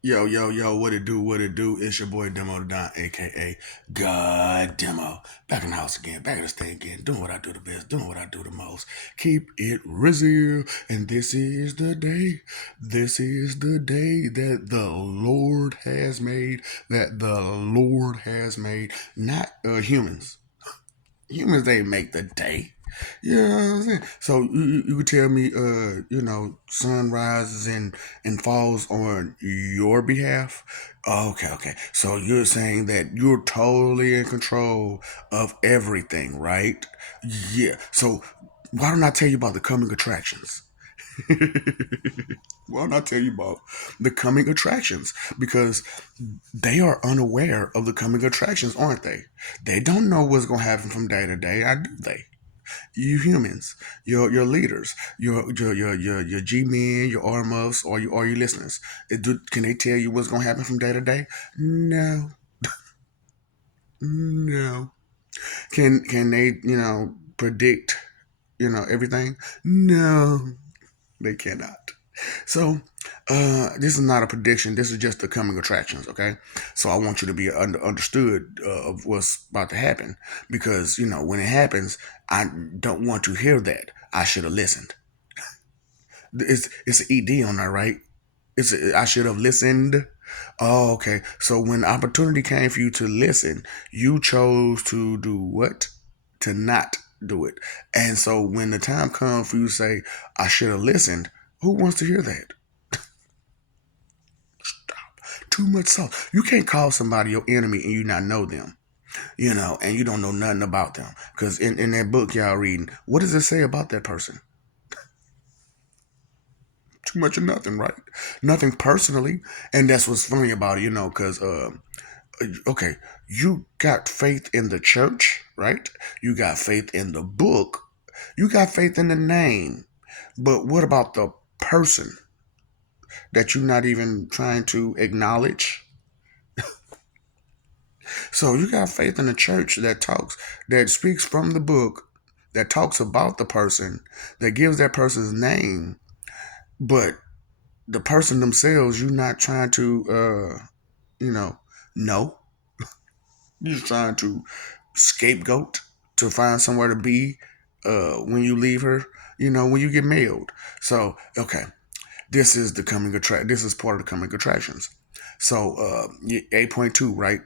Yo, yo, yo, what it do, what it do? It's your boy Demo Don, aka God Demo. Back in the house again, back in the state again, doing what I do the best, doing what I do the most. Keep it rizzy. And this is the day that the Lord has made, not humans. Humans, they make the day. You know what I'm saying? So you could tell me, sun rises and falls on your behalf. Okay, okay. So you're saying that you're totally in control of everything, right? Yeah. So why don't I tell you about the coming attractions? Why don't I tell you about the coming attractions? Because they are unaware of the coming attractions, aren't they? They don't know what's going to happen from day to day. I do they? You humans, your leaders, your G men, your R muffs, or your listeners. Can they tell you what's gonna happen from day to day? No, no. Can they predict everything? No, they cannot. So, this is not a prediction. This is just the coming attractions. Okay, so I want you to be understood of what's about to happen because when it happens, I don't want to hear that. I should have listened. It's an ed on that, right? I should have listened. Oh, okay. So when the opportunity came for you to listen, you chose to do what? To not do it. And so when the time comes for you to say, I should have listened, who wants to hear that? Too much salt. You can't call somebody your enemy and you not know them, and you don't know nothing about them. Because in that book y'all reading, what does it say about that person? Too much of nothing, right? Nothing personally. And that's what's funny about it, because okay, you got faith in the church, right? You got faith in the book. You got faith in the name. But what about the person that you're not even trying to acknowledge? So you got faith in the church that speaks from the book, that talks about the person, that gives that person's name, but the person themselves, you're not trying to, you know, know. You're just trying to scapegoat to find somewhere to be when you leave her, when you get mailed. So, okay, this is the coming attract. This is part of the coming attractions. So, 8.2, right?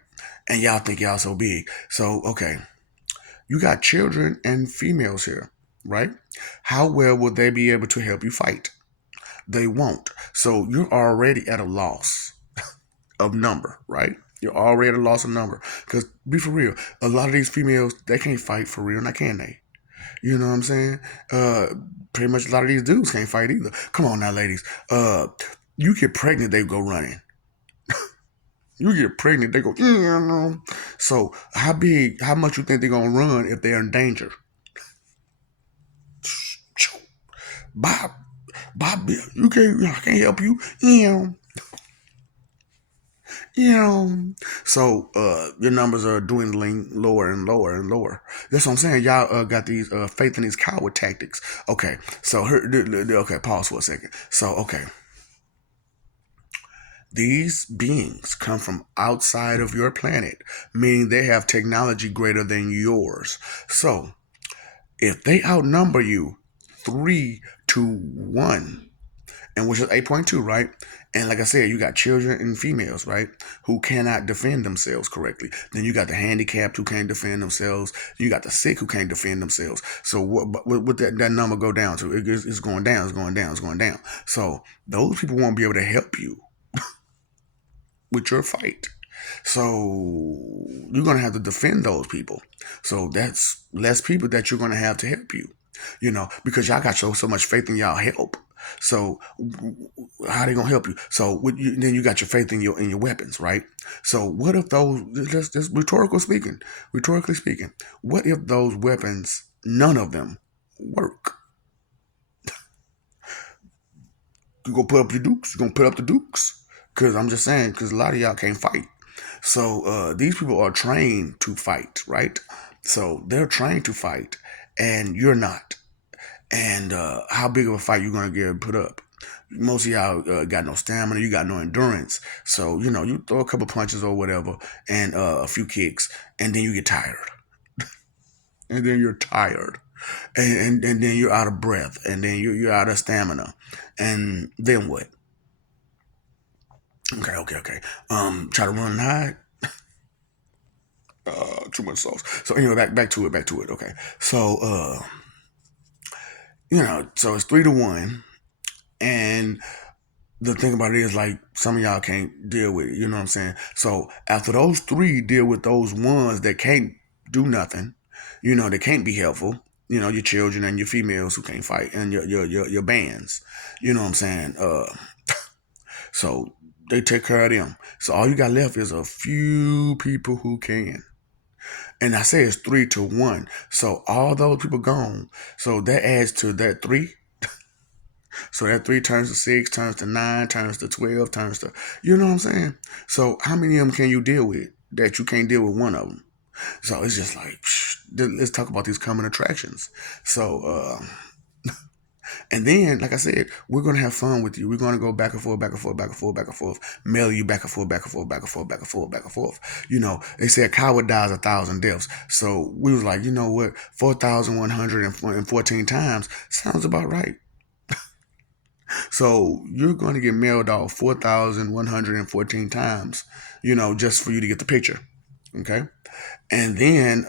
And y'all think y'all so big. So, okay, you got children and females here, right? How well will they be able to help you fight? They won't. So you're already at a loss of number, right? You're already at a loss of number. Because be for real, a lot of these females, they can't fight for real, now can they? You know what I'm saying? Uh, Pretty much a lot of these dudes can't fight either. Come on now, ladies. You get pregnant, they go running. You get pregnant, they go. So how much you think they're gonna run if they're in danger? Bob, Bob, I can't help you. So your numbers are dwindling lower and lower and lower. That's what I'm saying. Y'all got these faith in these coward tactics. Okay, so okay, pause for a second. So okay, these beings come from outside of your planet, meaning they have technology greater than yours. So if they outnumber you 3-1, and which is 8.2, right? And like I said, you got children and females, right, who cannot defend themselves correctly. Then you got the handicapped who can't defend themselves. You got the sick who can't defend themselves. So what that number go down to? It's going down. It's going down. It's going down. So those people won't be able to help you with your fight. So you're gonna have to defend those people. So that's less people that you're gonna have to help you. Because y'all got so much faith in y'all help. So how they gonna help you? So then you got your faith in your weapons, right? So what if those? Just rhetorically speaking, what if those weapons, none of them work? You gonna put up your dukes? You gonna put up the dukes? Because I'm just saying, because a lot of y'all can't fight. So these people are trained to fight, right? So they're trained to fight, and you're not. And how big of a fight you gonna get put up? Most of y'all got no stamina, you got no endurance. So, you throw a couple punches or whatever and a few kicks, and then you get tired. And then you're tired. And then you're out of breath. And then you're out of stamina. And then what? Okay. Try to run and hide. Too much sauce. So anyway, back to it. Okay. So so it's 3-1. And the thing about it is, like, some of y'all can't deal with it. You know what I'm saying? So after those three deal with those ones that can't do nothing, they can't be helpful. Your children and your females who can't fight, and your bands. You know what I'm saying? So they take care of them. So all you got left is a few people who can. And I say it's 3-1. So all those people gone. So that adds to that three. So that 3 turns to 6, turns to 9, turns to 12, turns to, you know what I'm saying? So how many of them can you deal with that you can't deal with one of them? So it's just like, let's talk about these common attractions. So, and then, like I said, we're going to have fun with you. We're going to go back and forth, back and forth, back and forth, back and forth, mail you back and forth, back and forth, back and forth, back and forth, back and forth. They say a coward dies 1,000 deaths. So we was like, you know what? 4,114 times sounds about right. So you're going to get mailed off 4,114 times, just for you to get the picture. Okay. And then,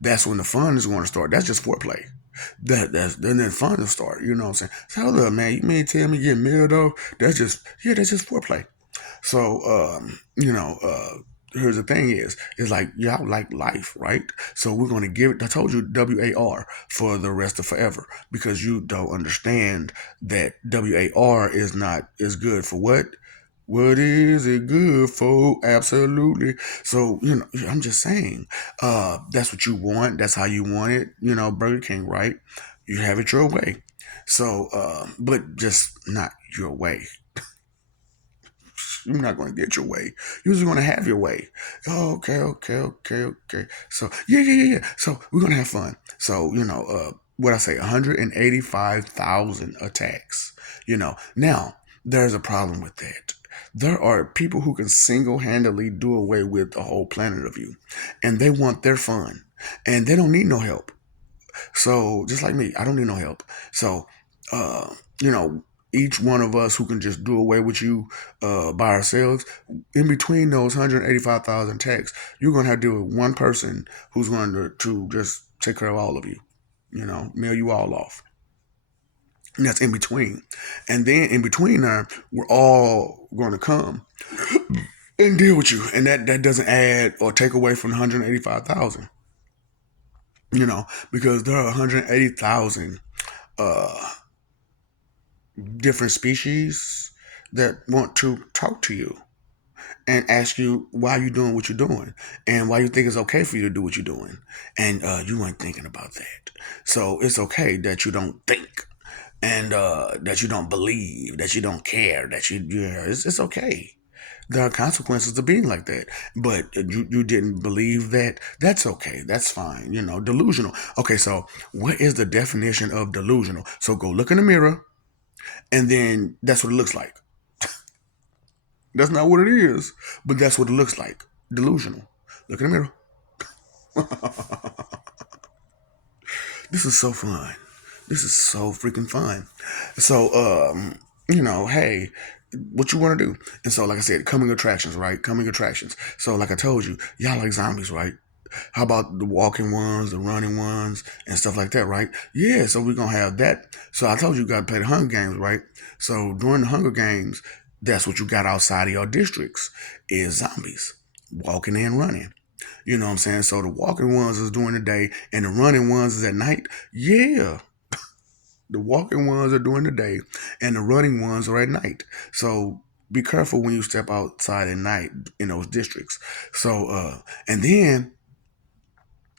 that's when the fun is going to start. That's just foreplay. Then the fun will start. You know what I'm saying? So hold up, man. You mean tell me get mailed off? That's just foreplay. So, here's the thing is like, y'all like life, right? So we're going to give it, I told you WAR for the rest of forever, because you don't understand that WAR is good for what? What is it good for? Absolutely. So, I'm just saying, that's what you want. That's how you want it. Burger King, right? You have it your way. So, but just not your way. You're not going to get your way. You're just going to have your way. Oh, okay. So, yeah. So, we're going to have fun. So, what I say, 185,000 attacks. Now, there's a problem with that. There are people who can single-handedly do away with the whole planet of you. And they want their fun. And they don't need no help. So, just like me, I don't need no help. So, you know, each one of us who can just do away with you by ourselves, in between those 185,000 texts, you're going to have to deal with one person who's going to just take care of all of you, mail you all off. And that's in between. And then in between there, we're all going to come and deal with you. And that doesn't add or take away from 185,000, because there are 180,000 different species that want to talk to you and ask you why you're doing what you're doing and why you think it's okay for you to do what you're doing. And you weren't thinking about that. So it's okay that you don't think, and that you don't believe, that you don't care, that it's okay. There are consequences to being like that. But you didn't believe that. That's okay. That's fine. Delusional. Okay, so what is the definition of delusional? So go look in the mirror, and then that's what it looks like. That's not what it is, but that's what it looks like. Delusional. Look in the mirror. This is so fun. This is so freaking fun. So, hey, what you want to do? And so, like I said, coming attractions, right? Coming attractions. So, like I told you, y'all like zombies, right? How about the walking ones, the running ones, and stuff like that, right? Yeah, so we're going to have that. So I told you got to play the Hunger Games, right? So during the Hunger Games, that's what you got outside of your districts is zombies walking and running. You know what I'm saying? So the walking ones is during the day and the running ones is at night. Yeah. The walking ones are during the day and the running ones are at night. So be careful when you step outside at night in those districts. So, and then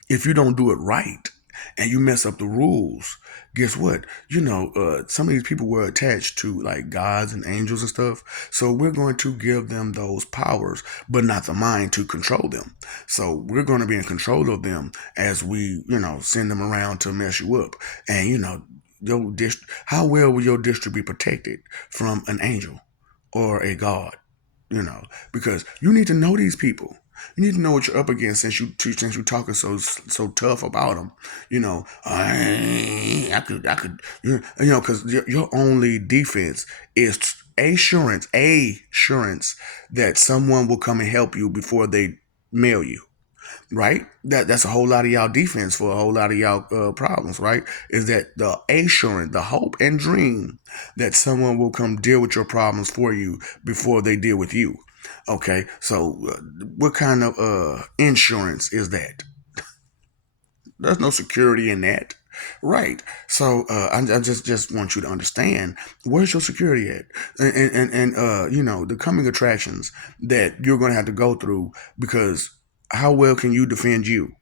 if you don't do it right and you mess up the rules, guess what? Some of these people were attached to like gods and angels and stuff. So we're going to give them those powers, but not the mind to control them. So we're going to be in control of them as we, send them around to mess you up. And, how well will your district be protected from an angel or a god? Because you need to know these people. You need to know what you're up against since you talking so tough about them. Because your only defense is assurance that someone will come and help you before they mail you, right? That's a whole lot of y'all defense for a whole lot of y'all problems, right? Is that the assurance, the hope and dream that someone will come deal with your problems for you before they deal with you. Okay, so what kind of insurance is that? There's no security in that. Right. So I just want you to understand, where's your security at, and the coming attractions that you're going to have to go through, because how well can you defend you?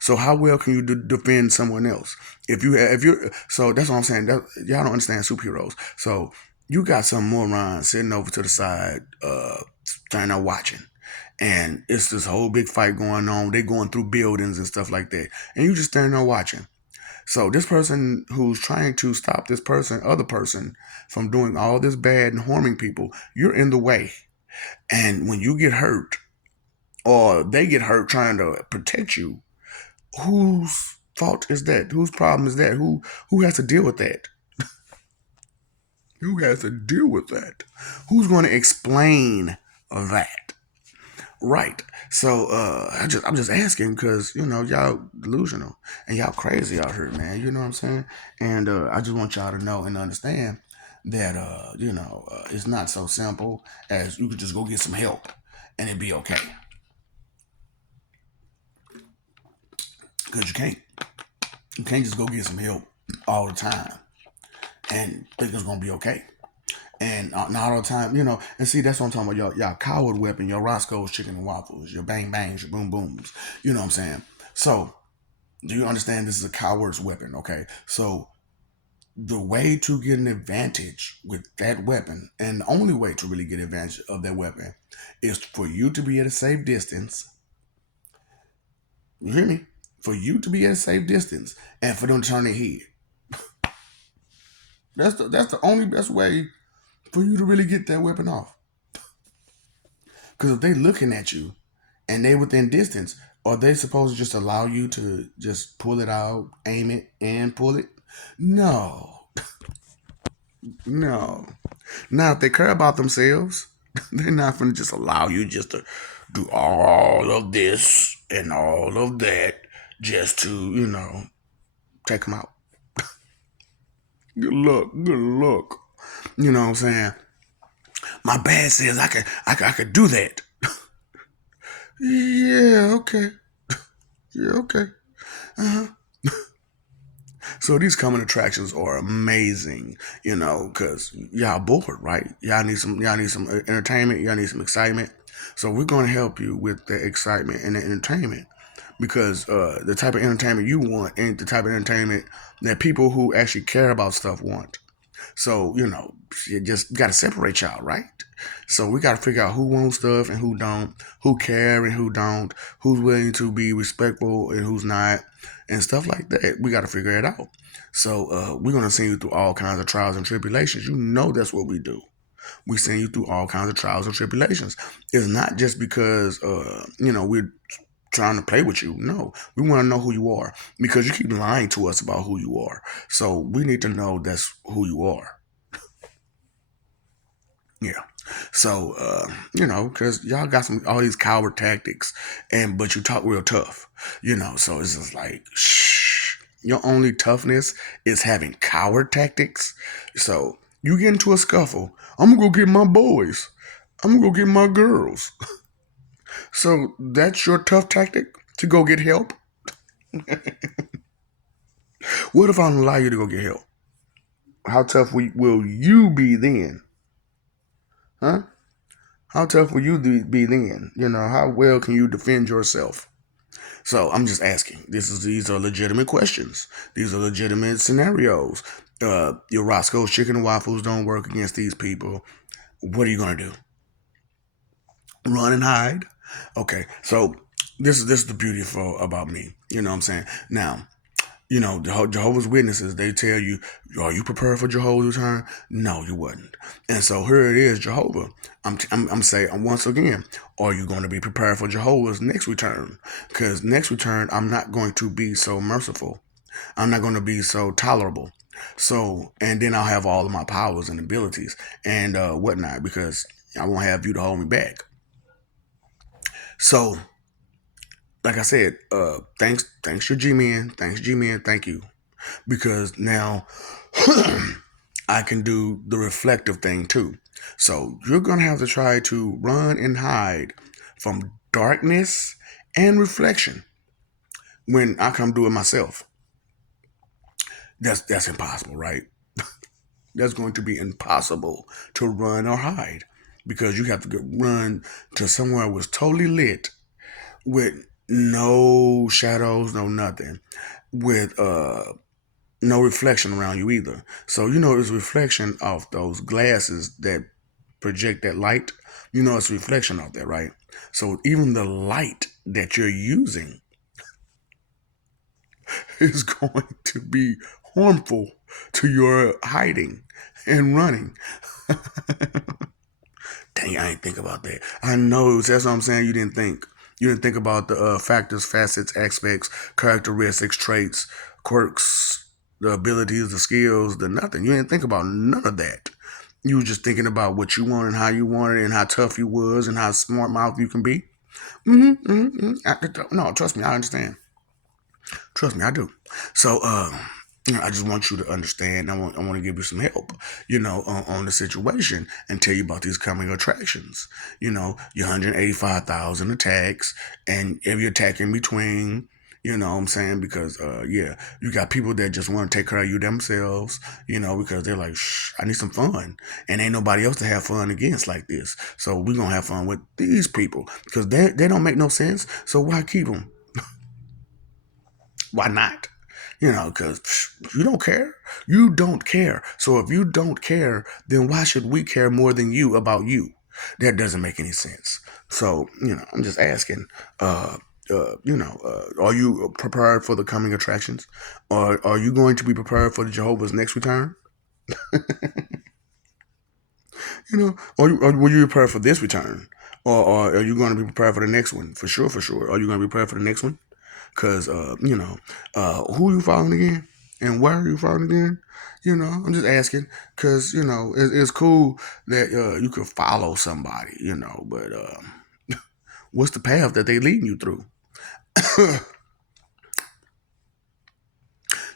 So how well can you defend someone else? If you're so that's what I'm saying. Y'all don't understand superheroes. So you got some moron sitting over to the side, standing there watching, and it's this whole big fight going on. They going through buildings and stuff like that, and you just standing there watching. So this person who's trying to stop this other person, from doing all this bad and harming people, you're in the way. And when you get hurt, or they get hurt trying to protect you, whose fault is that? Whose problem is that? Who has to deal with that? Who has to deal with that? Who's going to explain that? Right. So I'm just asking because y'all delusional and y'all crazy out here, man. You know what I'm saying? And I just want y'all to know and understand that it's not so simple as you could just go get some help and it'd be okay. Because you can't just go get some help all the time and think it's gonna be okay. And not all the time, And see, that's what I'm talking about. Y'all coward weapon, your Roscoe's chicken and waffles, your bang bangs, your boom booms. You know what I'm saying? So, do you understand this is a coward's weapon? Okay, so the way to get an advantage with that weapon, and the only way to really get advantage of that weapon, is for you to be at a safe distance. You hear me? For you to be at a safe distance, and for them to turn their head. That's the only best way for you to really get that weapon off. Because if they looking at you and they within distance, are they supposed to just allow you to just pull it out, aim it, and pull it? No. No. Now, if they care about themselves, they're not going to just allow you just to do all of this and all of that just to, take them out. Good luck. Good luck. You know what I'm saying? My bad says I could do that. Yeah, okay. Yeah, okay. Uh-huh. So these coming attractions are amazing, because y'all bored, right? Y'all need some entertainment. Y'all need some excitement. So we're going to help you with the excitement and the entertainment, because the type of entertainment you want ain't the type of entertainment that people who actually care about stuff want. So, you just got to separate y'all, right? So we got to figure out who wants stuff and who don't, who care and who don't, who's willing to be respectful and who's not, and stuff like that. We got to figure it out. So we're going to send you through all kinds of trials and tribulations. That's what we do. We send you through all kinds of trials and tribulations. It's not just because, we're trying to play with you. No, we want to know who you are, because you keep lying to us about who you are. So we need to know that's who you are. Yeah. So, because y'all got all these coward tactics, but you talk real tough, so it's just like, shh. Your only toughness is having coward tactics. So you get into a scuffle. I'm gonna go get my boys. I'm gonna go get my girls. So that's your tough tactic, to go get help? What if I don't allow you to go get help? How tough will you be then? Huh? How tough will you be then? How well can you defend yourself? So I'm just asking. These are legitimate questions. These are legitimate scenarios. Your Roscoe's chicken and waffles don't work against these people. What are you gonna do? Run and hide? Okay. So this is the beauty about me. You know what I'm saying? Now, Jehovah's Witnesses, they tell you, are you prepared for Jehovah's return? No, you wasn't. And so here it is, Jehovah. I'm saying once again, are you going to be prepared for Jehovah's next return? Because next return, I'm not going to be so merciful. I'm not going to be so tolerable. So, and then I'll have all of my powers and abilities and whatnot because I won't have you to hold me back. So, like I said, thanks to G-Man, thanks G-Man, thank you, because now I can do the reflective thing too. So you're gonna have to try to run and hide from darkness and reflection when I come do it myself. That's impossible, right? That's going to be impossible to run or hide because you have to run to somewhere was totally lit with no shadows, no nothing, with no reflection around you either. So it's reflection of those glasses that project that light. It's a reflection of that, right? So even the light that you're using is going to be harmful to your hiding and running. Dang, I didn't think about that. I know that's what I'm saying. You didn't think. You didn't think about the factors, facets, aspects, characteristics, traits, quirks, the abilities, the skills, the nothing. You didn't think about none of that. You were just thinking about what you wanted, how you wanted, and how tough you was, and how smart mouth you can be. No, trust me, I understand. Trust me, I do. So, I just want you to understand. I want to give you some help, on the situation and tell you about these coming attractions. Your 185,000 attacks and every attack in between. You know what I'm saying? Because, yeah, you got people that just want to take care of you themselves, because they're like, shh, I need some fun. And ain't nobody else to have fun against like this. So we're going to have fun with these people because they don't make no sense. So why keep them? Why not? Because you don't care. You don't care. So if you don't care, then why should we care more than you about you? That doesn't make any sense. So, I'm just asking, are you prepared for the coming attractions? Or are you going to be prepared for the Jehovah's next return? Or were you prepared for this return? Or are you going to be prepared for the next one? For sure, for sure. Are you going to be prepared for the next one? Because, who you following again? And where are you following again? I'm just asking because, it's cool that you could follow somebody, but what's the path that they leading you through?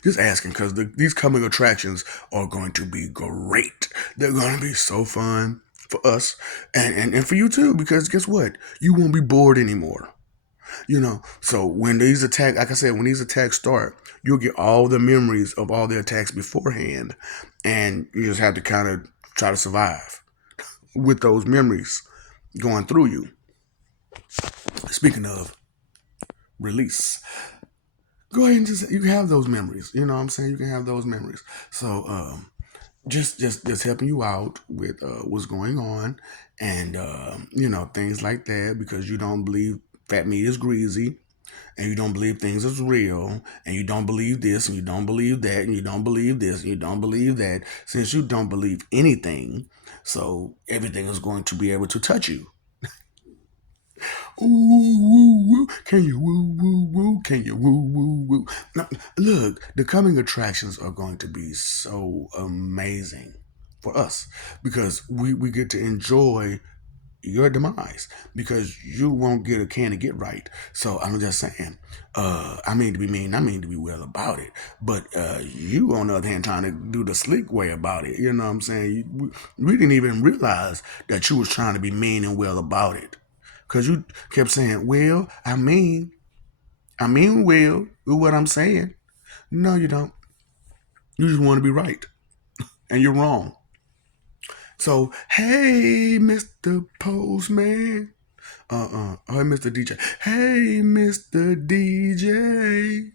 Just asking because these coming attractions are going to be great. They're going to be so fun for us and for you too because guess what? You won't be bored anymore. So when these attacks, like I said, when these attacks start, you'll get all the memories of all the attacks beforehand, and you just have to kind of try to survive with those memories going through you. Speaking of release, go ahead and you can have those memories. You know what I'm saying? You can have those memories. So just helping you out with what's going on, and things like that because you don't believe fat meat is greasy and you don't believe things is real, and you don't believe this, and you don't believe that, and you don't believe this, and you don't believe that, since you don't believe anything, so everything is going to be able to touch you. Ooh, woo, woo. Can you woo, woo, woo? Can you woo, woo, woo? Now, look, the coming attractions are going to be so amazing for us because we get to enjoy your demise because you won't get a can to get right. So I'm just saying, I mean to be mean, I mean to be well about it. But you, on the other hand, trying to do the slick way about it. You know what I'm saying? We didn't even realize that you was trying to be mean and well about it. Because you kept saying, well, I mean well, with what I'm saying. No, you don't. You just want to be right. And you're wrong. So, hey, Mr. Postman. Hey, Mr. DJ. Hey, Mr. DJ.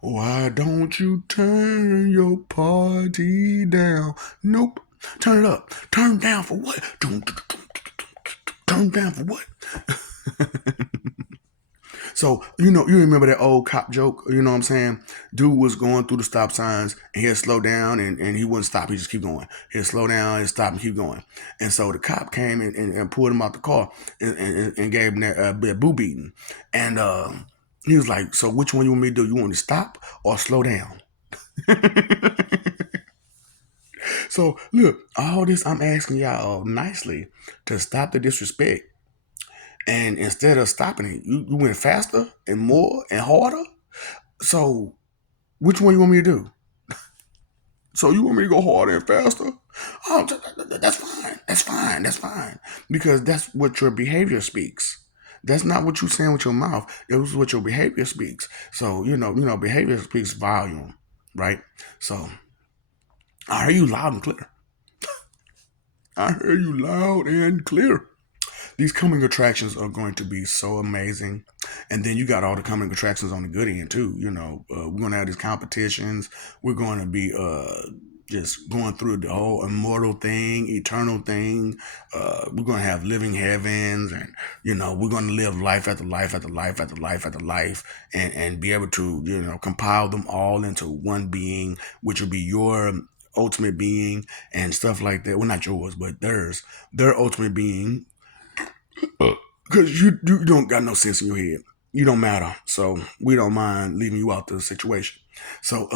Why don't you turn your party down? Nope. Turn it up. Turn down for what? Turn down for what? So, you remember that old cop joke, you know what I'm saying? Dude was going through the stop signs and he'd slow down and he wouldn't stop. He just keep going. He'd slow down and stop and keep going. And so the cop came and pulled him out the car and gave him that boo beating. And he was like, so which one you want me to do? You want me to stop or slow down? So look, all this I'm asking y'all nicely to stop the disrespect. And instead of stopping it, you went faster and more and harder. So which one you want me to do? So you want me to go harder and faster? Oh, that's fine. That's fine. That's fine. Because that's what your behavior speaks. That's not what you're saying with your mouth. It was what your behavior speaks. So behavior speaks volume, right? So I hear you loud and clear. I hear you loud and clear. These coming attractions are going to be so amazing. And then you got all the coming attractions on the good end too. We're going to have these competitions. We're going to be just going through the whole immortal thing, eternal thing. We're going to have living heavens, and we're going to live life after life after life after life after life, and be able to compile them all into one being, which will be your ultimate being and stuff like that. Well, not yours, but their ultimate being, because you don't got no sense in your head. You don't matter. So we don't mind leaving you out the situation. So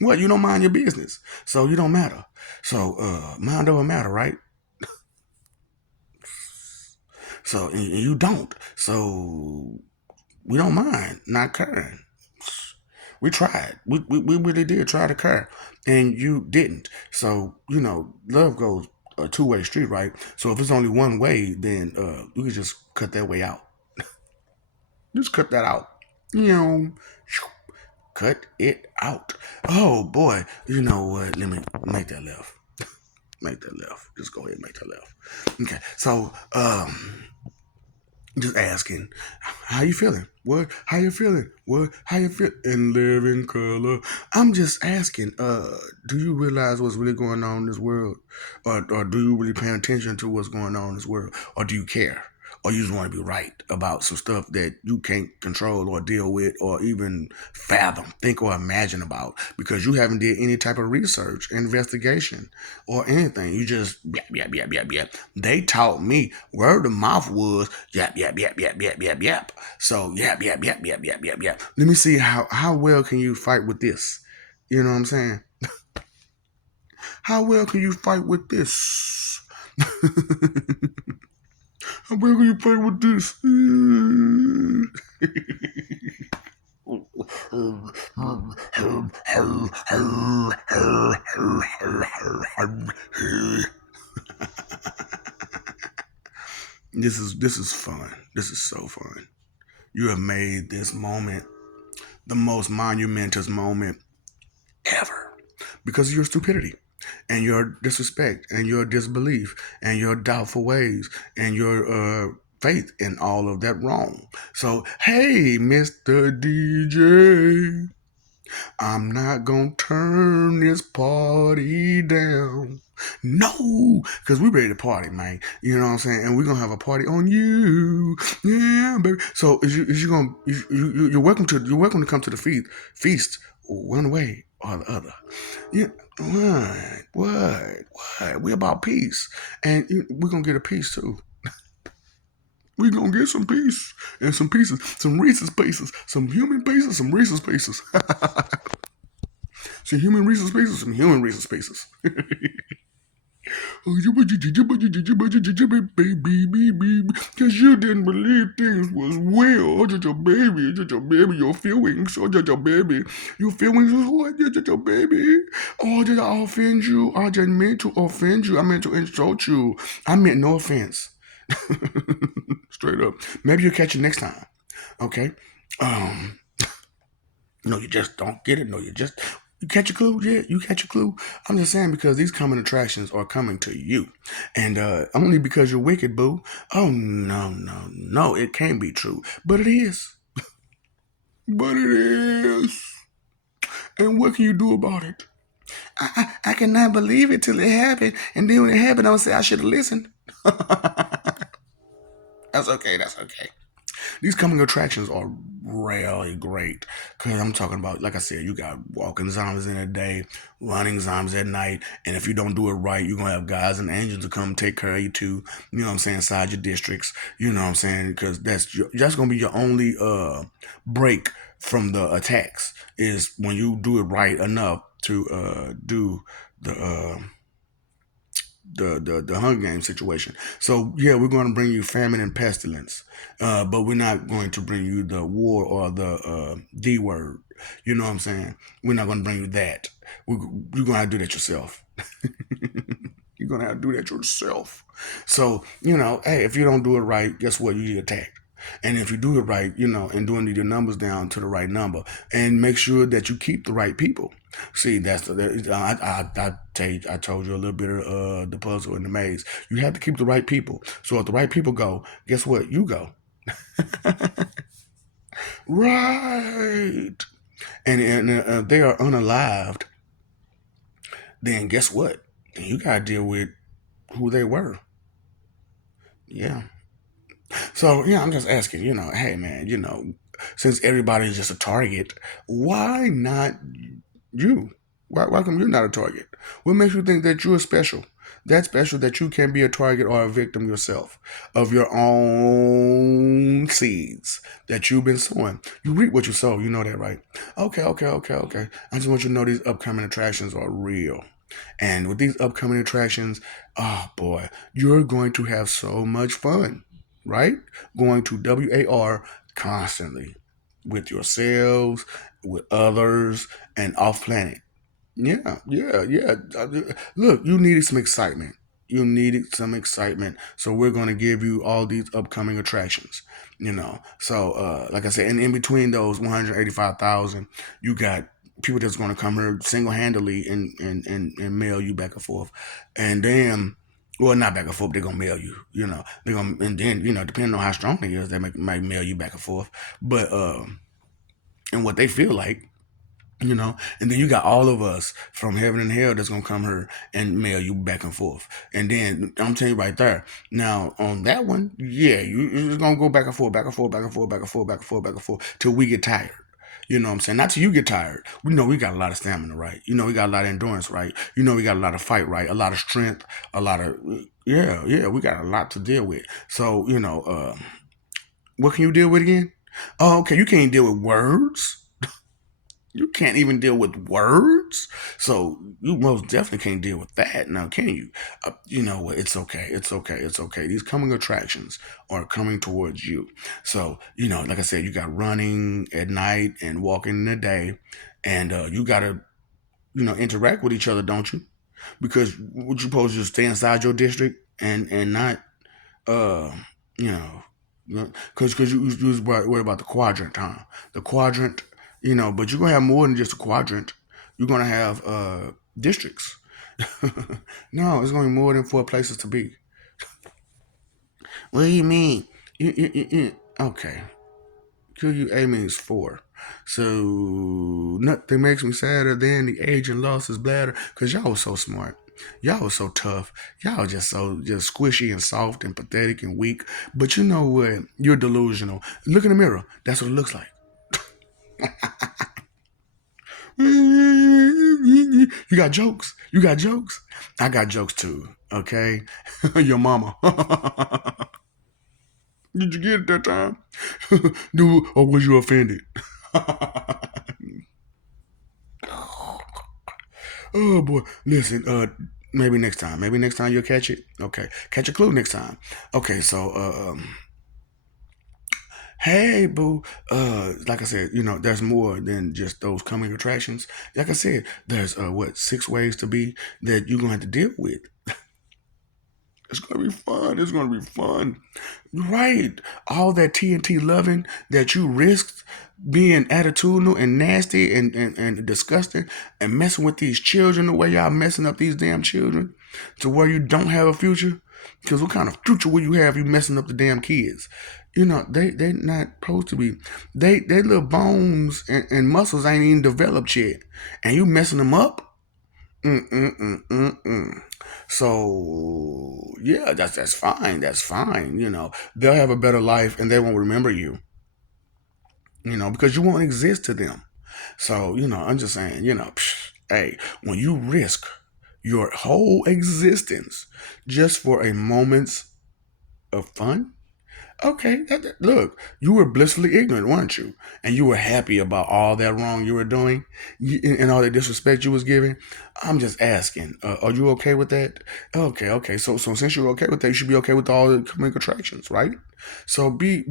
well, you don't mind your business. So you don't matter. So mind over matter, right? So and you don't. So we don't mind not caring. We tried. We really did try to care. And you didn't. So, love goes a two-way street, right? So if it's only one way, then you can just cut that way out. Just cut that out. Cut it out. Oh boy. You know what? Let me make that left. Make that left. Just go ahead and make that left. Okay. So just asking, how you feeling? What? How you feeling? What? How you feel? In living color. I'm just asking. Do you realize what's really going on in this world, or do you really pay attention to what's going on in this world, or do you care? Or you just want to be right about some stuff that you can't control or deal with or even fathom, think or imagine about because you haven't did any type of research, investigation, or anything. You just yap, yap, yap, yap, yap. They taught me word of mouth was yap, yap, yap, yap, yap, yap, yap. So yap, yap, yap, yap, yap, yap, yap. Let me see how well can you fight with this? You know what I'm saying? How well can you fight with this? How well can you fight with this? This is fun. This is so fun. You have made this moment the most monumentous moment ever because of your stupidity and your disrespect and your disbelief and your doubtful ways and your faith in all of that wrong. So, hey, Mr. DJ, I'm not gonna turn this party down. No, because we're ready to party, man. You know what I'm saying? And we're gonna have a party on you, yeah, baby. So you're welcome to come to the feast one way or the other. Yeah, what? We about peace, and we're gonna get a piece too. We're gonna get some peace and some pieces, some Reese's pieces, some human pieces, some Reese's pieces. Some human Reese's pieces, some human Reese's pieces. Because you didn't believe things was real. Oh, just your baby, your feelings. Oh, just your baby. Your feelings is what? Just your baby. Oh, did I offend you? I just meant to offend you. I meant to insult you. I meant no offense. Straight up. Maybe you'll catch it next time. Okay? No, you just don't get it. No, you catch a clue? Yeah, you catch a clue. I'm just saying because these coming attractions are coming to you. And only because you're wicked, boo. Oh, no. It can't be true. But it is. But it is. And what can you do about it? I cannot believe it till it happened. And then when it happened, I would say I should have listened. That's okay. These coming attractions are really great because I'm talking about, like I said, you got walking zombies in the day, running zombies at night, and if you don't do it right, you're gonna have guys and angels to come take care of you too. You know what I'm saying? Inside your districts, you know what I'm saying? Because that's gonna be your only break from the attacks is when you do it right enough to do the the Hunger Games situation. So yeah, we're going to bring you famine and pestilence, but we're not going to bring you the war or the D word. You know what I'm saying? We're not going to bring you that. You're going to have to do that yourself. You're going to have to do that yourself. So hey, if you don't do it right, guess what? You get attacked. And if you do it right, and doing your numbers down to the right number, and make sure that you keep the right people. See, I told you a little bit of the puzzle and the maze. You have to keep the right people. So if the right people go, guess what? You go. Right. And they are unalived, then guess what? Then you gotta deal with who they were. Yeah. So yeah, I'm just asking, hey man, since everybody's just a target, why not you? Why come you're not a target? What makes you think that you're special? That special that you can be a target or a victim yourself of your own seeds that you've been sowing. You reap what you sow. You know that, right? Okay. I just want you to know these upcoming attractions are real. And with these upcoming attractions, oh boy, you're going to have so much fun, right? Going to WAR constantly with yourselves, with others, and off planet. Yeah. Look, you needed some excitement. You needed some excitement. So we're going to give you all these upcoming attractions, So, like I said, and in between those 185,000, you got people that's going to come here single handedly and mail you back and forth. And then, well, not back and forth, they're going to mail you, They're going to, and then, depending on how strong they is, they might mail you back and forth. But, and what they feel like, and then you got all of us from heaven and hell that's gonna come here and mail you back and forth. And then I'm telling you right there. Now on that one, yeah, you're just gonna go back and forth, back and forth, back and forth, back and forth, back and forth, back and forth till we get tired. You know what I'm saying? Not till you get tired. We know we got a lot of stamina, right? We got a lot of endurance, right? We got a lot of fight, right? A lot of strength, a lot of yeah, we got a lot to deal with. So, what can you deal with again? Oh, okay, you can't deal with words. You can't even deal with words, so you most definitely can't deal with that. Now, can you? You know what? It's okay. It's okay. It's okay. These coming attractions are coming towards you. So, like I said, you got running at night and walking in the day, and you gotta, interact with each other, don't you? Because what you supposed to just stay inside your district and not, uh, you know, because you was worried about the quadrant, huh? The quadrant, but you're gonna have more than just a quadrant. You're gonna have districts. No, it's gonna be more than 4 places to be. What do you mean? Okay. QUA means 4. So nothing makes me sadder than the agent lost his bladder. Cause y'all was so smart. Y'all was so tough. Y'all just squishy and soft and pathetic and weak. But you know what? You're delusional. Look in the mirror. That's what it looks like. You got jokes. You got jokes. I got jokes too. Okay, your mama. Did you get it that time? Dude, or was you offended? Oh boy, listen. Maybe next time. Maybe next time you'll catch it. Okay, catch a clue next time. Okay, so hey boo, like I said, there's more than just those coming attractions. Like I said, there's 6 ways to be that you're gonna have to deal with. It's gonna be fun. It's gonna be fun. Right. All that TNT loving that you risked being attitudinal and nasty and disgusting and messing with these children the way y'all messing up these damn children to where you don't have a future. Because what kind of future will you have you messing up the damn kids? They not supposed to be. They little bones and muscles ain't even developed yet. And you messing them up? Mm-mm-mm-mm-mm. So yeah, that's fine. That's fine. They'll have a better life and they won't remember you. Because you won't exist to them. So I'm just saying. Hey, when you risk your whole existence just for a moment's of fun, okay, look, you were blissfully ignorant, weren't you? And you were happy about all that wrong you were doing and all the disrespect you was giving. I'm just asking, are you okay with that? Okay. So since you're okay with that, you should be okay with all the coming attractions, right? So be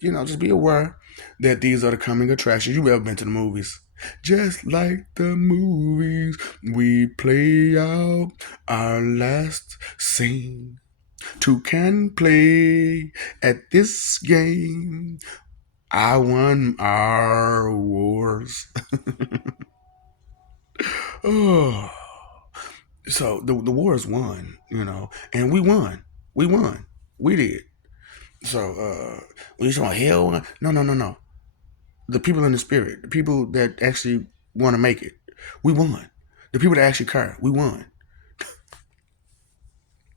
just be aware that these are the coming attractions. You've ever been to the movies? Just like the movies, we play out our last scene. Two can play at this game. I won our wars. Oh, so the war is won, and we won. We won. We did. So when you talking about hell, no. The people in the spirit, the people that actually want to make it, we won. The people that actually care, we won.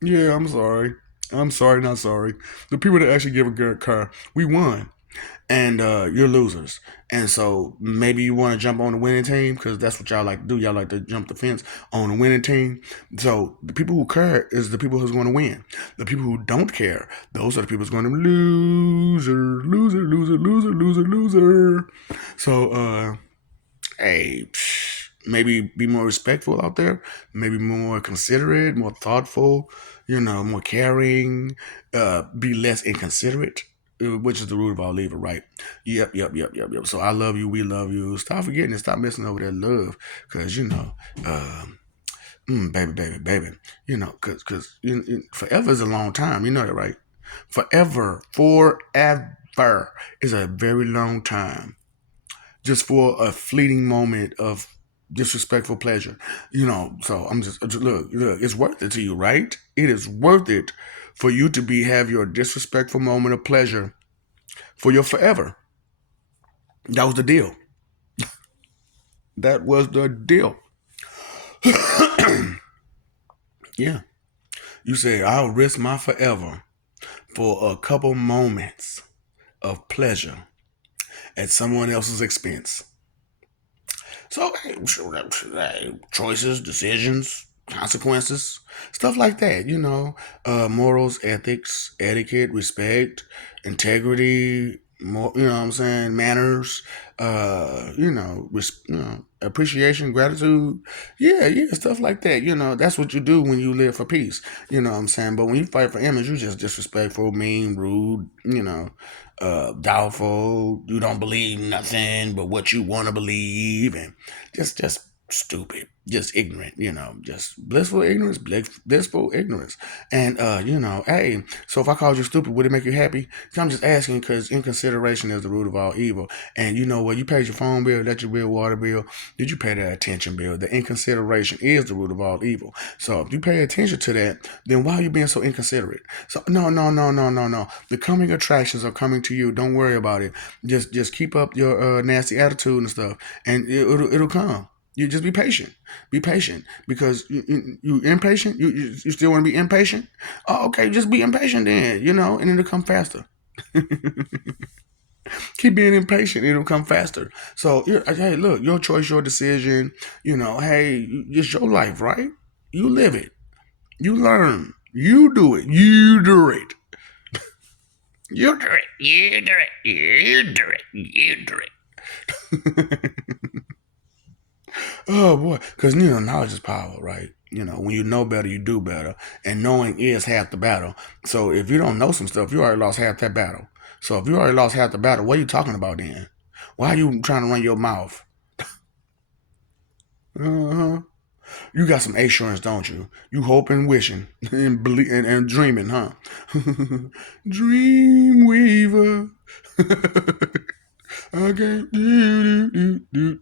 Yeah, I'm sorry. I'm sorry, not sorry. The people that actually give a good car, we won. And you're losers. And so maybe you want to jump on the winning team because that's what y'all like to do. Y'all like to jump the fence on the winning team. So the people who care is the people who's going to win. The people who don't care, those are the people who's going to loser. So hey, maybe be more respectful out there. Maybe more considerate, more thoughtful. More caring. Be less inconsiderate, which is the root of all evil, right? Yep. So I love you. We love you. Stop forgetting and stop messing over that love, because baby. Because forever is a long time. You know that, right? Forever is a very long time just for a fleeting moment of disrespectful pleasure. So I'm just look, it's worth it to you, right? It is worth it for you to have your disrespectful moment of pleasure for your forever. That was the deal. That was the deal. Yeah. You say I'll risk my forever for a couple moments of pleasure at someone else's expense. So, choices, decisions, consequences, stuff like that, morals, ethics, etiquette, respect, integrity, more, what I'm saying, manners, appreciation, gratitude, yeah, stuff like that. That's what you do when you live for peace. What I'm saying, but when you fight for image, you just disrespectful, mean, rude, doubtful. You don't believe nothing but what you want to believe, and just stupid, just ignorant, just blissful ignorance. And hey, so if I called you stupid, would it make you happy? I'm just asking because inconsideration is the root of all evil. And you paid your phone bill, electric bill, water bill. Did you pay that attention bill? The inconsideration is the root of all evil. So if you pay attention to that, then why are you being so inconsiderate? So no. The coming attractions are coming to you. Don't worry about it. Just keep up your nasty attitude and stuff, and it'll come. You just be patient. Be patient because you impatient. You still want to be impatient? Oh, okay. Just be impatient then. And it'll come faster. Keep being impatient. It'll come faster. So hey, look, your choice, your decision. Hey, it's your life, right? You live it. You learn. You do it. You do it. You do it. You do it. You do it. You do it. Oh boy, because knowledge is power, right? When you know better, you do better, and knowing is half the battle. So if you don't know some stuff, you already lost half that battle. So if you already lost half the battle, what are you talking about then? Why are you trying to run your mouth? Uh-huh. You got some assurance, don't you? You hoping, wishing, and believe, and dreaming, huh? Dreamweaver. Okay. Do.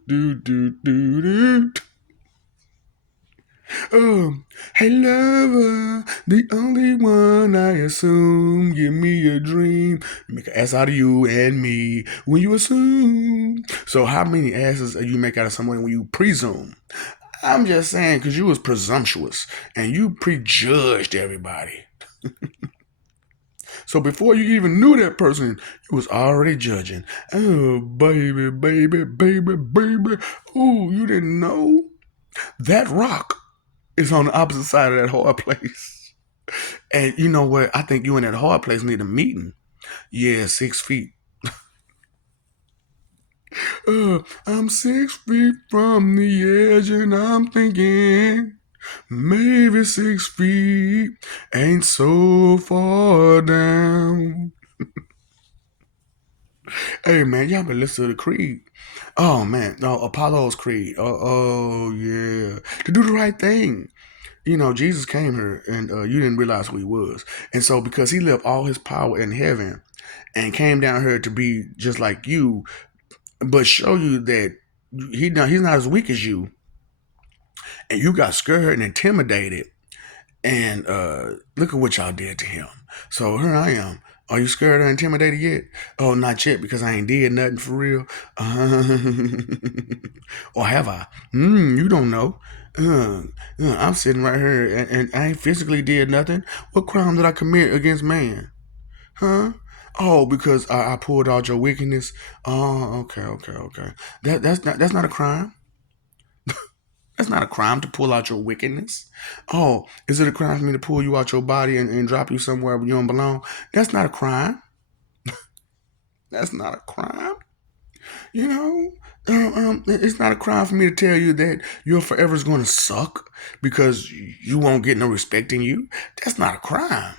Hey lover, the only one I assume. Give me a dream. Make an ass out of you and me when you assume. So how many asses do you make out of someone when you presume? I'm just saying because you was presumptuous and you prejudged everybody. So before you even knew that person, you was already judging. Oh, baby, baby, baby, baby. Oh, you didn't know? That rock is on the opposite side of that hard place. And you know what? I think you and that hard place need a meeting. Yeah, 6 feet. I'm 6 feet from the edge and I'm thinking maybe 6 feet ain't so far down. Hey man, y'all been listening to the Creed. Oh man, no, Apollo's Creed. Oh yeah. To do the right thing. You know, Jesus came here and you didn't realize who he was. And so because he left all his power in heaven and came down here to be just like you, but show you that he's not as weak as you, and you got scared and intimidated, and look at what y'all did to him. So here I am. Are you scared or intimidated yet? Oh, not yet, because I ain't did nothing for real. Or have I? You don't know. I'm sitting right here and I ain't physically did nothing. What crime did I commit against man? Huh? Oh, because I pulled out your wickedness. Oh, okay. That's not a crime. That's not a crime to pull out your wickedness. Oh, is it a crime for me to pull you out your body and drop you somewhere where you don't belong? That's not a crime. That's not a crime. You know, it's not a crime for me to tell you that your forever is going to suck because you won't get no respect in you. That's not a crime.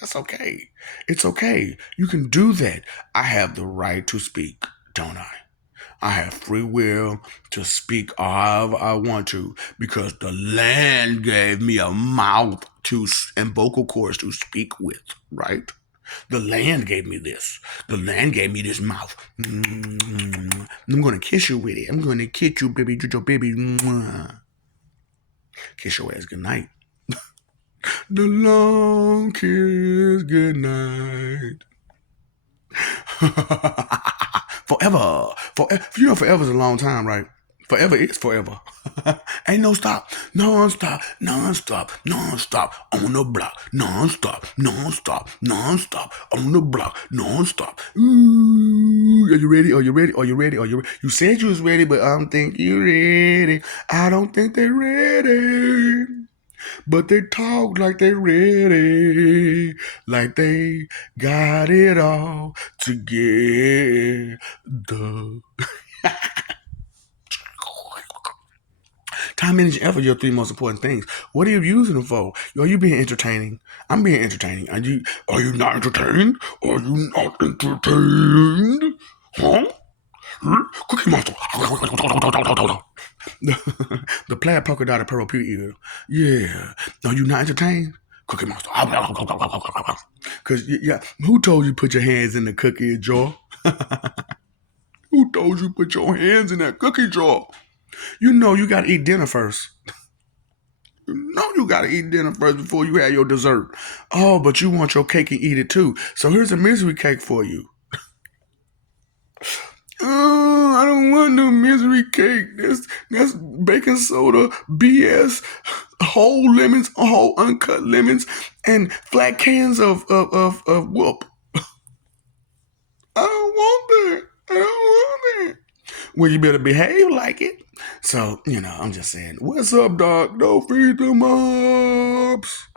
That's okay. It's okay. You can do that. I have the right to speak, don't I? I have free will to speak however I want to because the land gave me a mouth to and vocal cords to speak with, right? The land gave me this. The land gave me this mouth. I'm gonna kiss you with it. I'm gonna kiss you, baby, baby. Kiss your ass goodnight. The long kiss goodnight. Forever. Forever. You know, forever is a long time, right? Forever is forever. Ain't no stop. Non-stop. Non-stop. Non-stop. On the block. Non-stop. Non-stop. Non-stop. On the block. Non-stop. Ooh. Are you ready? Are you ready? Are you ready? Are you ready? You said you was ready, but I don't think you ready. I don't think they're ready. But they talk like they ready, like they got it all together. Time, energy, effort, your three most important things. What are you using them for? Are you being entertaining? I'm being entertaining. Are you not entertained? Are you not entertained? Huh? Cookie Monster. The plaid polka dotted pearl pure eagle. Yeah. Are you not entertained? Cookie Monster. Cause yeah, who told you put your hands in the cookie jar? Who told you put your hands in that cookie jar? You know you gotta eat dinner first. You know you gotta eat dinner first before you have your dessert. Oh, but you want your cake and eat it too. So here's a misery cake for you. Oh, I don't want no misery cake. That's baking soda, BS, whole lemons, whole uncut lemons, and flat cans of whoop. I don't want that. I don't want that. Well, you better behave like it. So, I'm just saying, what's up, Doc? Don't feed the mobs.